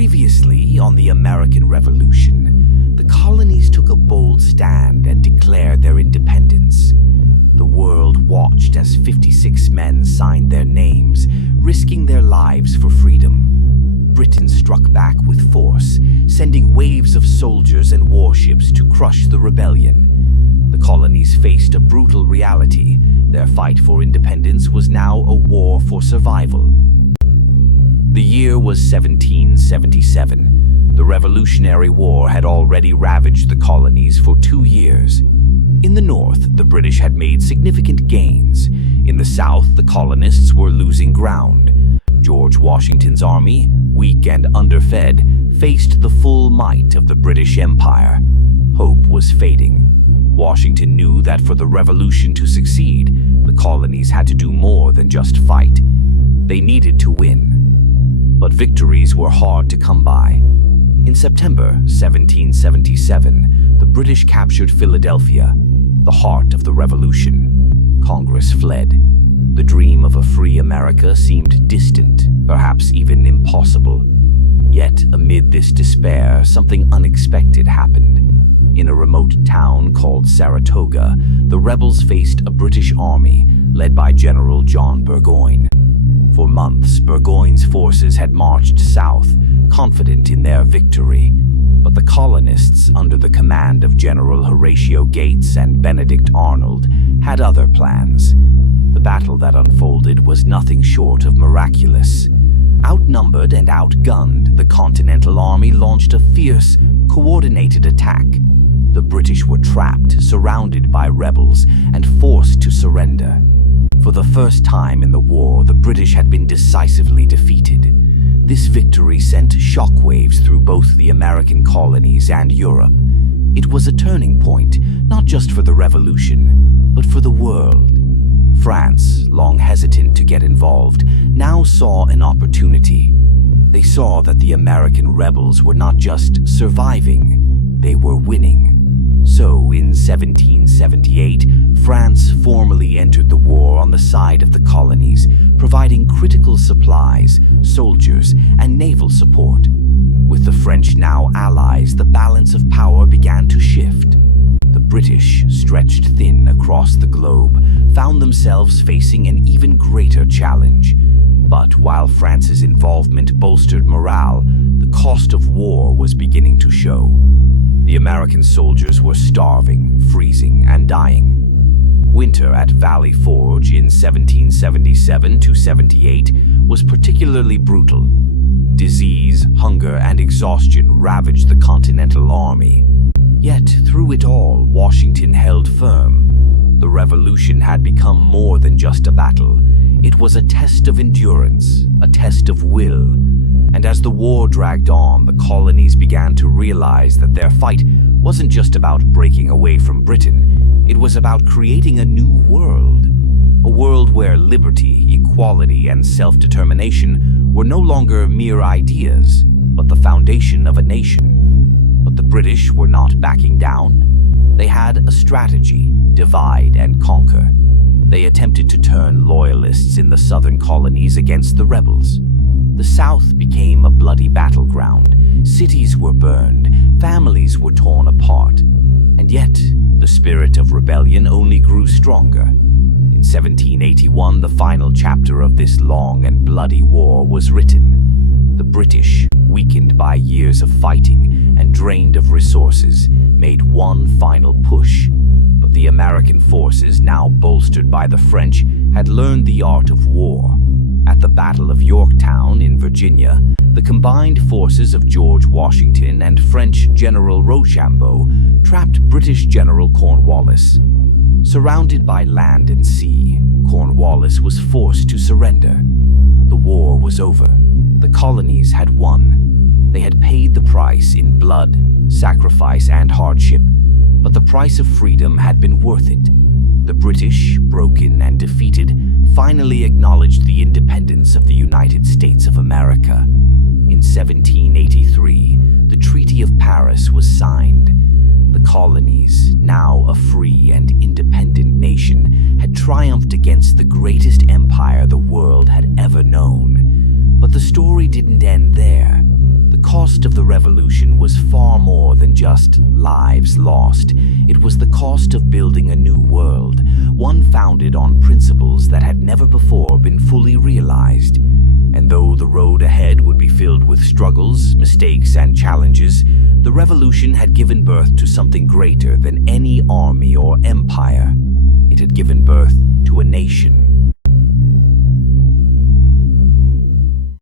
Previously, on the American Revolution, the colonies took a bold stand and declared their independence. The world watched as 56 men signed their names, risking their lives for freedom. Britain struck back with force, sending waves of soldiers and warships to crush the rebellion. The colonies faced a brutal reality. Their fight for independence was now a war for survival. The year was 1777. The Revolutionary War had already ravaged the colonies for 2 years. In the north, the British had made significant gains. In the south, the colonists were losing ground. George Washington's army, weak and underfed, faced the full might of the British Empire. Hope was fading. Washington knew that for the revolution to succeed, the colonies had to do more than just fight. They needed to win. But victories were hard to come by. In September 1777, the British captured Philadelphia, the heart of the revolution. Congress fled. The dream of a free America seemed distant, perhaps even impossible. Yet, amid this despair, something unexpected happened. In a remote town called Saratoga, the rebels faced a British army led by General John Burgoyne. For months, Burgoyne's forces had marched south, confident in their victory. But the colonists, under the command of General Horatio Gates and Benedict Arnold, had other plans. The battle that unfolded was nothing short of miraculous. Outnumbered and outgunned, the Continental Army launched a fierce, coordinated attack. The British were trapped, surrounded by rebels, and forced to surrender. For the first time in the war, the British had been decisively defeated. This victory sent shockwaves through both the American colonies and Europe. It was a turning point, not just for the revolution, but for the world. France, long hesitant to get involved, now saw an opportunity. They saw that the American rebels were not just surviving, they were winning. So, in 1778, France formally entered the war on the side of the colonies, providing critical supplies, soldiers, and naval support. With the French now allies, the balance of power began to shift. The British, stretched thin across the globe, found themselves facing an even greater challenge. But while France's involvement bolstered morale, the cost of war was beginning to show. The American soldiers were starving, freezing, and dying. Winter at Valley Forge in 1777–78 was particularly brutal. Disease, hunger, and exhaustion ravaged the Continental Army. Yet, through it all, Washington held firm. The revolution had become more than just a battle. It was a test of endurance, a test of will. And as the war dragged on, the colonies began to realize that their fight wasn't just about breaking away from Britain. It was about creating a new world. A world where liberty, equality, and self-determination were no longer mere ideas, but the foundation of a nation. But the British were not backing down. They had a strategy: divide and conquer. They attempted to turn loyalists in the southern colonies against the rebels. The South became a bloody battleground. Cities were burned, families were torn apart. And yet, the spirit of rebellion only grew stronger. In 1781, the final chapter of this long and bloody war was written. The British, weakened by years of fighting and drained of resources, made one final push. But the American forces, now bolstered by the French, had learned the art of war. At the Battle of Yorktown in Virginia, the combined forces of George Washington and French General Rochambeau trapped British General Cornwallis. Surrounded by land and sea, Cornwallis was forced to surrender. The war was over. The colonies had won. They had paid the price in blood, sacrifice, and hardship, but the price of freedom had been worth it. The British, broken and defeated, finally acknowledged the independence of the United States of America. In 1783, the Treaty of Paris was signed. The colonies, now a free and independent nation, had triumphed against the greatest empire the world had ever known. But the story didn't end there. The cost of the revolution was far more than just lives lost. It was the cost of building a new world, one founded on principles that had never before been fully realized. And though the road ahead would be filled with struggles, mistakes, and challenges, the revolution had given birth to something greater than any army or empire. It had given birth to a nation.